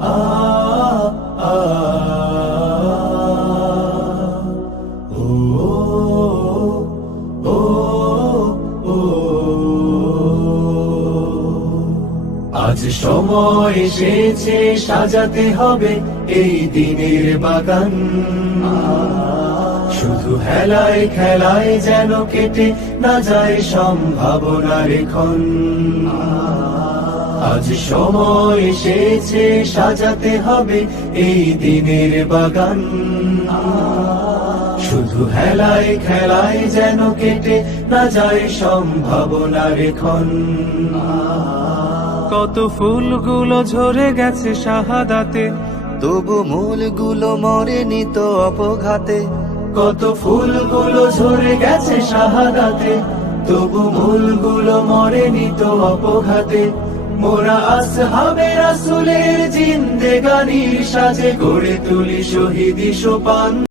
আ আ ও ও ও আজ সময় এসেছে সাজাতে হবে এই দিনের বাগান। শুধু হেলায় খেলায় যেন কেটে না যায় সম্ভাবনার ক্ষণ। আজ সময় এসেছে সাজাতে হবে এই দিনের বাগান। শুধু হেলায় খেলায় যেন কেটে না যায় সম্ভাবনার ক্ষণ। কত ফুলগুলো ঝরে গেছে শাহাদাতে, তবু মূলগুলো মরেনি তো অপঘাতে। কত ফুলগুলো ঝরে গেছে শাহাদাতে, তবু মূলগুলো মরেনি তো অপঘাতে। মোরা আসহাবে রাসূলের জিন্দেগানির সাজে গড়ে তুলি শহীদি সোপান।